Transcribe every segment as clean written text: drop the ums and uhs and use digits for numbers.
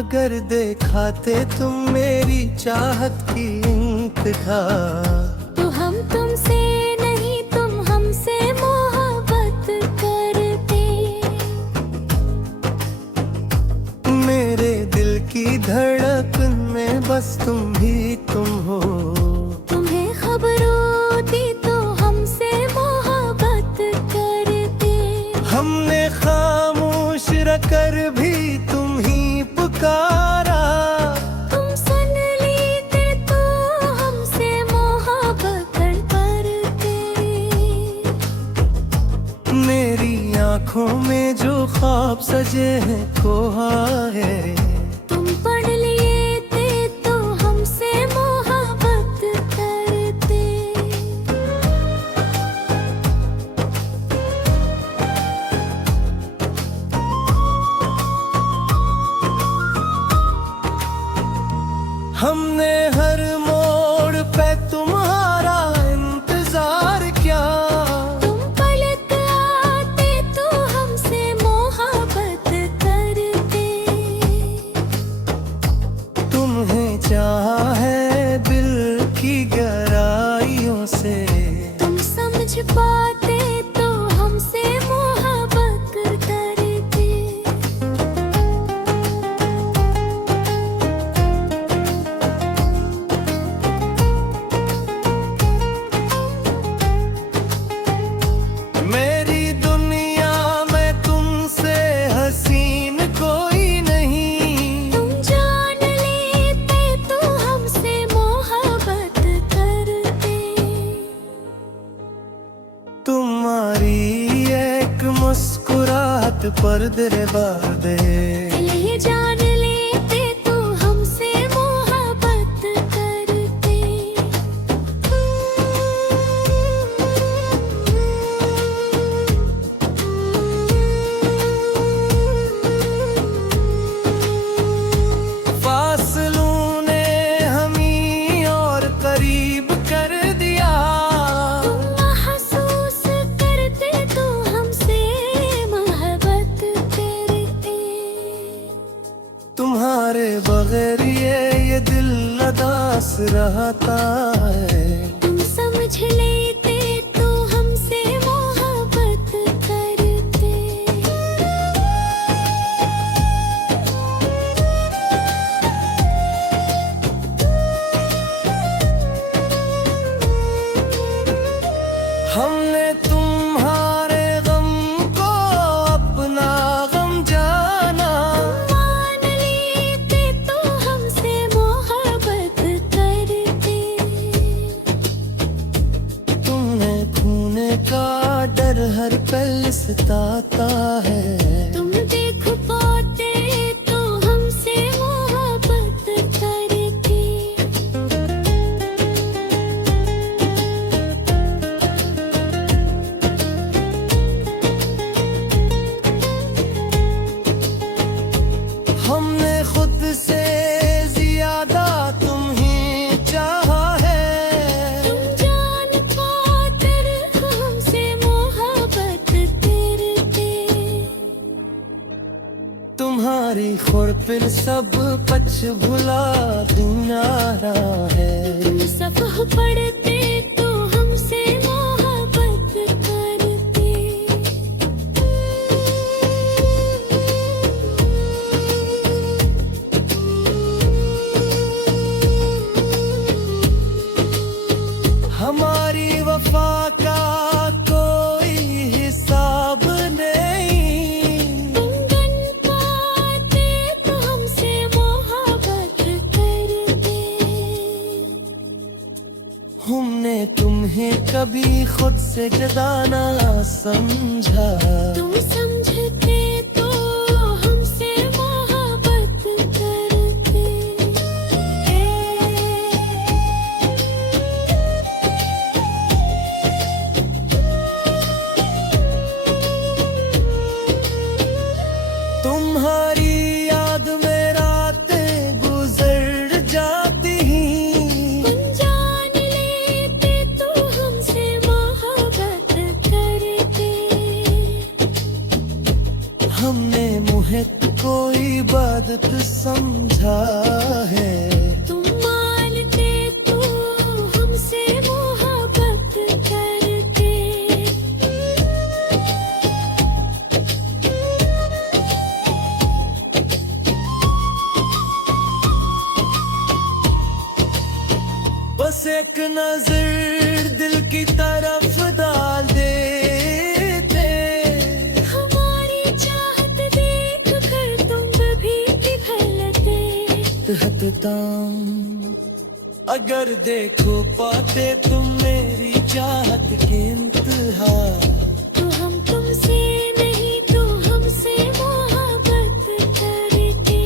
अगर देखाते तुम मेरी चाहत की इंतहा, तो हम तुमसे नहीं तुम हमसे मोहब्बत करते। मेरे दिल की धड़कन में बस तुम ही तुम हो। तुम्हें खबर होती तो हमसे मोहब्बत करते। हमने खामोश रखकर भी तुम ही पुकारा, तुम सुन लेते तो हमसे मोहब्बत करते। मेरी आँखों में जो ख्वाब सजे हैं खोहा है, तुम पढ़ लिए थे तो हमसे मोहब्बत करते। हमने हर मोड़ पे तुम्हारा इंतजार किया। तुम पलट आते तो हमसे मोहब्बत करते। तुम्हें चाहा है दिल की गहराइयों से, तुम समझ पाते तो हमसे मोहब्बत करते। मेरी दुनिया में तुमसे हसीन कोई नहीं। तुम जान लेते तो हमसे मोहब्बत करते। तुम्हारी एक मुस्कुराहट पर दिल भर दे। ये जान लेते तो हमसे मोहब्बत करते। फासलों ने हमें और करीब कर दिया। तुम महसूस करते तो हमसे मोहब्बत करते। तुम्हारे बगैर ये दिल अदास रहता है। तुम समझ लेते तो हमसे मोहब्बत करते। हमने तुम्हारे गम को अपना गम जाना। मान लेते तो हमसे मोहब्बत करते। तुम्हें खोने का डर हर पल सताता है। तुम देख पाते तो हमसे मोहब्बत करते। हमने खुद से ज्यादा तुम ही चाहा है। तुम जान पाकर हमसे मोहब्बत करते। तुम्हारी खुरपिल सब पछ भुला दिनारा है। तुम सफ़ह पढ़ते तो हमसे मोहब्बत करते। हमारी वफा का कोई हिसाब नहीं। तुम गन पाते तो हमसे मोहब्बत करते। हमने तुम्हें कभी खुद से जुदा ना समझा। तुम समझते तो हमसे मोहब्बत करते। तुम्हारी याद में रातें गुजर जाती हैं। तुम जान लेते तो हमसे मोहब्बत करते। नजर दिल की तरफ डाल देते। हमारी चाहत देख कर तुम कभी पिघलते। हटता अगर देखो पाते तुम मेरी चाहत की इंतहा। तो हम तुमसे नहीं तो हमसे मोहब्बत करते।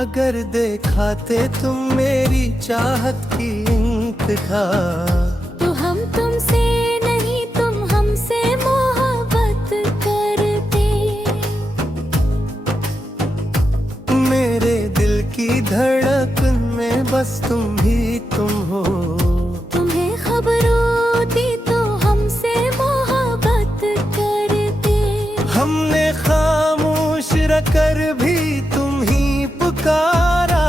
अगर देखाते तुम मेरी चाहत की इंतहा। तो हम तुमसे नहीं तुम हमसे मोहब्बत करते। मेरे दिल की धड़कन में बस तुम ही तुम हो। तुम्हें खबर होती तो हमसे मोहब्बत करते। हमने खामोश रखकर भी तुम ही पुकारा।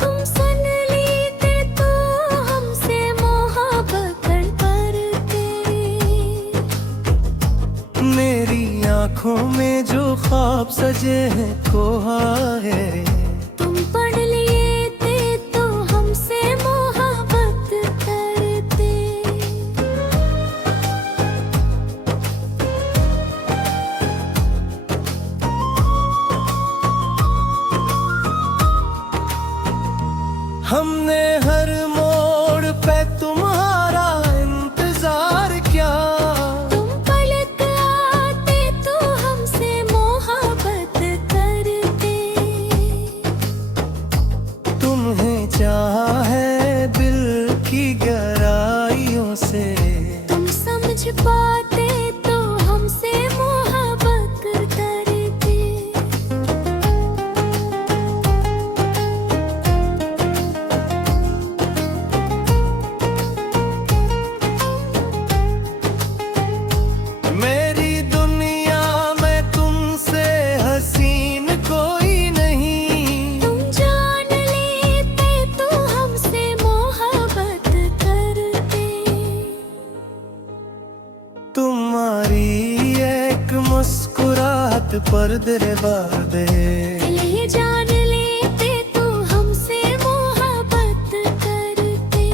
तुम सुन लेते तो हमसे मोहब्बत करते। मेरी आंखों में जो ख्वाब सजे हैं खोहा है। तुम पढ़ लिए थे तो हमसे मोहब्बत करते। हमने हर मोड़ पे तुम्हारा इंतजार किया। तुम पलट आते तो हमसे मोहब्बत करते। तुम्हें चाहा है दिल की गहराइयों से। तुम समझ पाते तो हमसे मोहब्बत करते। मेरी दुनिया में तुमसे हसीन कोई नहीं। तुम जान लेते तो हमसे मोहब्बत करते। तुम्हारी एक मुस्कुराहट पर दरबार दे। ले जान लेते तो हमसे मोहब्बत करते।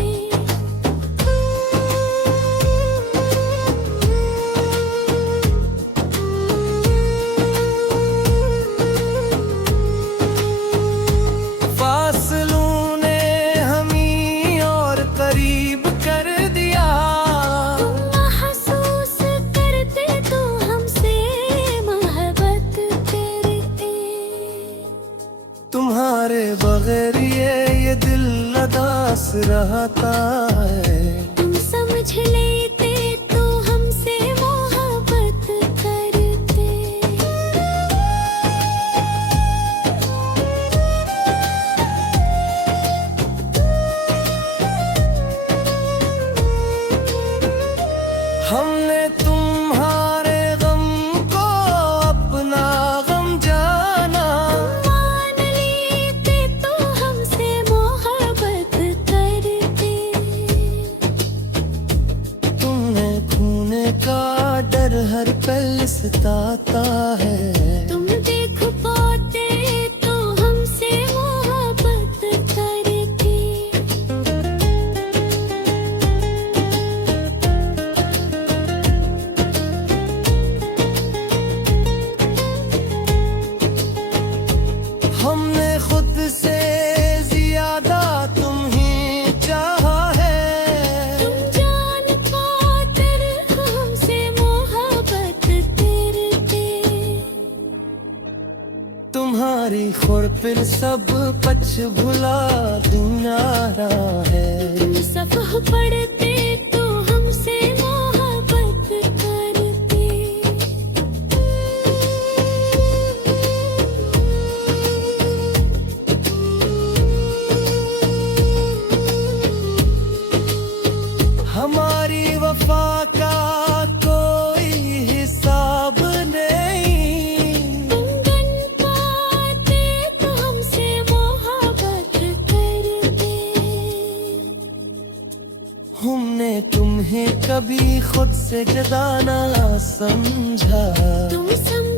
फासलों ने हमी और करीब कर दिया। तुम महसूस करते तो हमसे मोहब्बत करते। तुम्हारे बगैर ये दिल उदास रहता है। तुम समझ लेते तो हमसे मोहब्बत करते। हमने तुम्हारे गम को अपना गम जाना। मान लेते तो हमसे मोहब्बत करते। तुम्हें खोने का डर हर पल सताता है। तुम देख पाते तो हमसे मोहब्बत करते। हमने खुद से ज्यादा तुम ही चाहा है। तुम जान पाकर हमसे मोहब्बत करते। तुम्हारी खुरपिल सब पछ भुला दिनारा है। तुम सफ़ह पढ़ते तो हमसे मोहब्बत करते। कभी खुद से जुदा ना समझा। तुम समझे